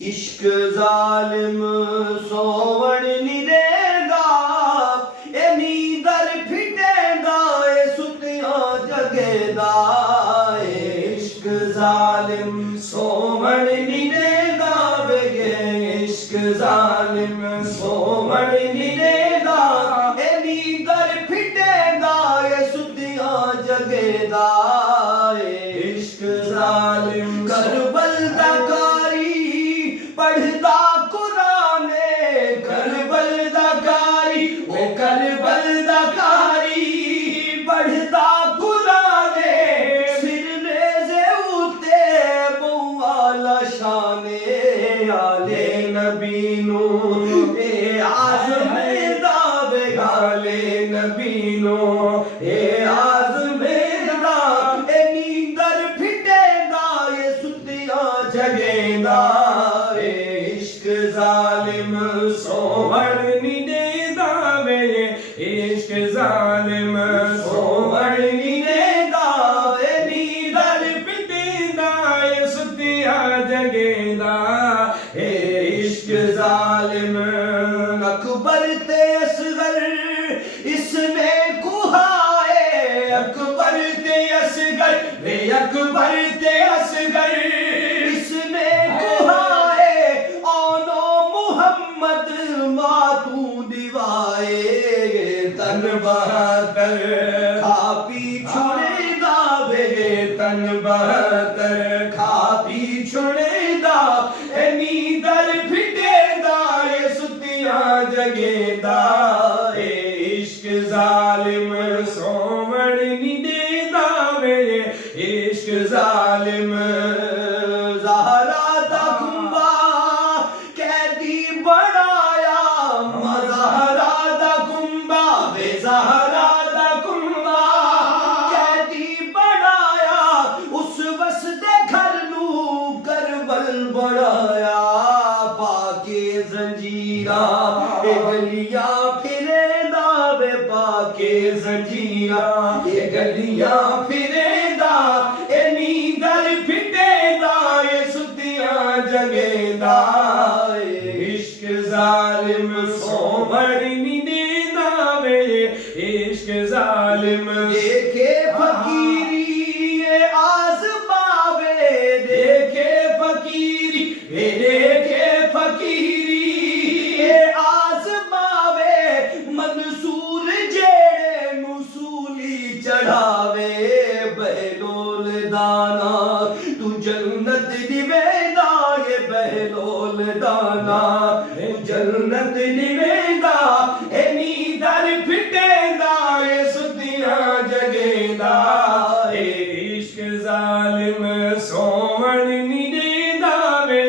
इश्क जालिम सोवण नी देंदा ए नींदर फिटेंदा ए सुतिया जगेदा इश्क जालिम सोवण नी देंदा वे इश्क जालिम सोवण नी देंदा ए नींदर फिटेंदा ए सुतिया जगेदा इश्क जालिम करबल दा पढ़दा कुराने करबल दा कारी ओ करबल दा कारी पढ़दा कुराने सिर नेज़े उते बौआला शाने आले नबी नु ए आज़मेदा बेगाले नबी नु ए आज़मेदा ए नींदर फिटेंदा ए सुतिया जगेंदा जालिम सोवण नी देंदा वे इश्क जालिम सोवण नी देंदा ए नींदर फिटेंदा ए सुतिया जगेंदा ए इश्क जालिम अकबर ते असगर इसमें कुहाए अकबर ते असगर वे अकबर ते असगर इसमें कुहाए मातू दिवाए तन बहतर खा पी छोड़े दावे तन बहतर खा पी छोड़े दा ए नींदर फिटेंदा ए सुतिया जगेदा ए इश्क जालिम सोवण नी देंदा वे इश्क जालिम ज़हरा दा खुंबा कैदी बनाया ज़हरा दा कुंबा वे ज़हरा दा कुंबा कैदी बनाया उस वसदे घर नू करबल बनाया पाके जंजीरा ए गलियां फिरेंदा वे पाके जंजीरा ए गलियां फिरेंदा ए नींदर फिटेंदा ए सुतिया जगेंदा इश्क जालिम सोवण नी देंदा वे इश्क जालिम देखे फकीरी ये आज़मावे देखे फकीरी वे देखे फकीरी ये आज़मावे मंसूर जेड़े नूसूली चढ़ावे बहलोल दाना तू जन्नत दिवेंदा ये बहलोल दाना जन्नत दिवेंदा ए नींदर फिटेंदा ए सुतिया जगेंदा ए इश्क जालिम सोवण नी देंदा वे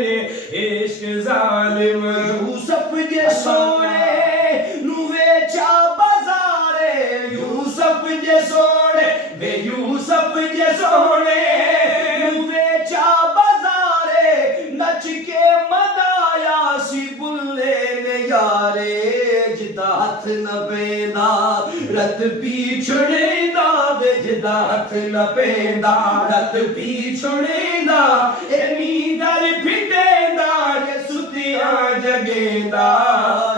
इश्क जालिम यूसुफ जे सोने नू वेचा बाजारे यूसुफ जे सोने वे यूसुफ जे सोने नू वेचा बाजारे नच के मनाया सी बुल्ले ने यारे जिदा हथ न पेंदा रत पीछड़ेंदा वे जिदा हथ न पेंदा रत पीछड़ेंदा ए नींदर फिटेंदा ए सुतिया जगेंदा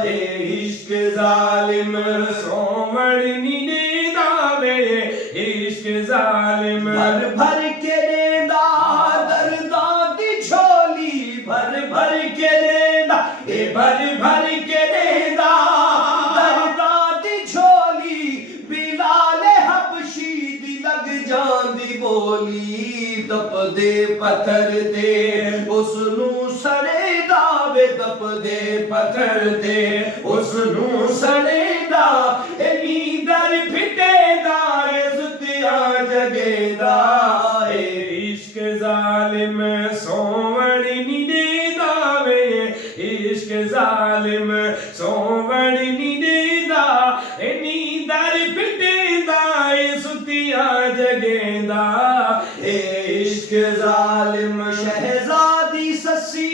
ए इश्क जालिम सोवण नी देंदा वे इश्क जालिम भर भर के देंदा दर्दा दी झोली भर भर के देंदा ए भर भर के देंदा दर्दा दी झोली बिलाल हबशी दी लग जांदी बोली तप दे पत्थर ते उसनू सड़ेदा वे तप दे पत्थर ते उसनू सड़ेदा ए नींदर फिटेंदा ए सुतिया जगेदा ए इश्क जालिम सोवण नी देंदा वे इश्क जालिम सोवण नी देंदा ए नींदर फिटेंदा ए सुतिया जगेंदा ए इश्क जालिम शहजादी ससी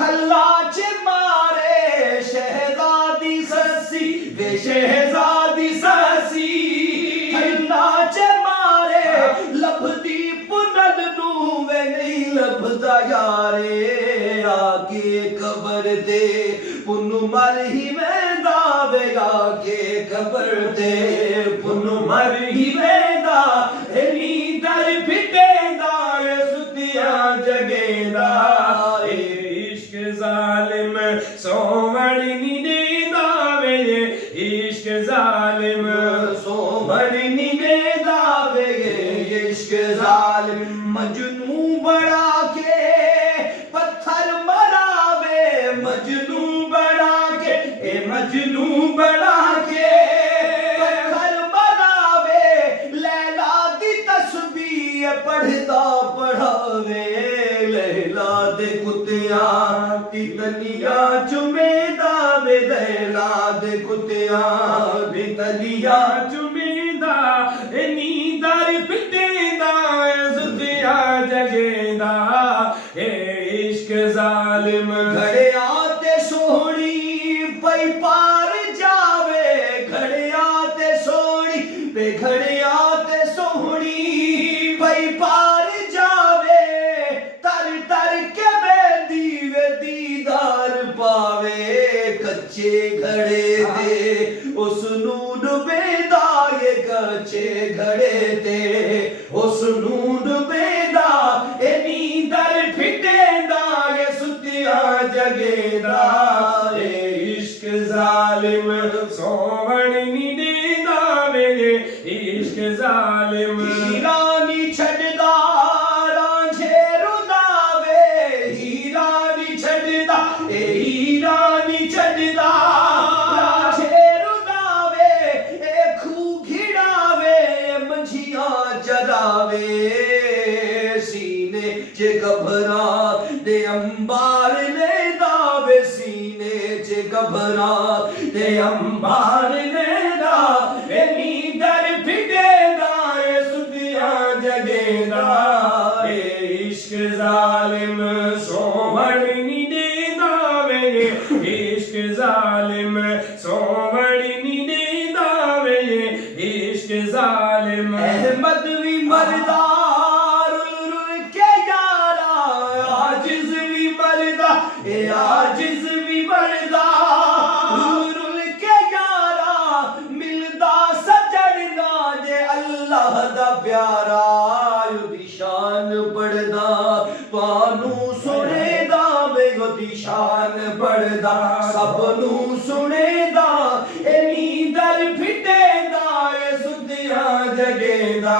थल्ला च मारे शहजादी ससी वे शहजादी ससी थल्ला च मारे लभदी पुनल नू वे नहीं लभदा यारे के कबर ते पुन्नु मर ही वेंदा वेगा के कबर ते पुन्नु मर ही वेंदा नींदर फिटेंदा सुतिया जगेंदा इश्क जालिम सोवण नी देंदा वे इश्क जालिम सोवण नी देंदा वे इश्क जालिम मजनू बड़ा के पत्थर मरावे मजनू बड़ा के मजनू बड़ा के पत्थर मरावे लैला दी तस्बीह पढ़दा पढ़ावे लैला दे कुत्तियां दी तलिया चुमेदा वे लैला दे कुत्तियां दी तलिया चुमेदा नींदर पिटेंदा सुतिया जगेंदा इश्क जालिम घड़े आते सोहनी पई पार जावे घड़े आते सोहनी पे घड़े आते सोहनी पई पार जावे तर तर के बेदी वे दीदार पावे कच्चे घड़े ते उसनू डुबेदा ये कच्चे घड़े ते उसनू डुबेदा नींदर फिटेंदा ये सुतिया जगेंदा इश्क जालिम सोवण नी देंदा वे इश्क जालिम हीरा नी छड़दा रांझे रुदावे हीरा नी छड़दा हीरा नी छड़दा रांझे रुदावे खू घिड़ावे मंझियां चरावे सीने चे घबरा दे अंबार ले दावे सीने चे घबरा दे अंबार ले दा नींदर फिटेंदा सुतिया जगेंदा इश्क जालिम सोवण नी देंदा वे इश्क जालिम सोवण नी देंदा वे इश्क जालिम अहमद भी मरदा आजिज़ भी मरदा रुल के यारा मिलदा सजणदा जे अल्लाह दा प्यारा ओदी शान पढ़दा तुहानू सुनेदा वे ओदी शान पढ़दा सबनू सुनेदा नींदर फिटेंदा सुतिया जगेंदा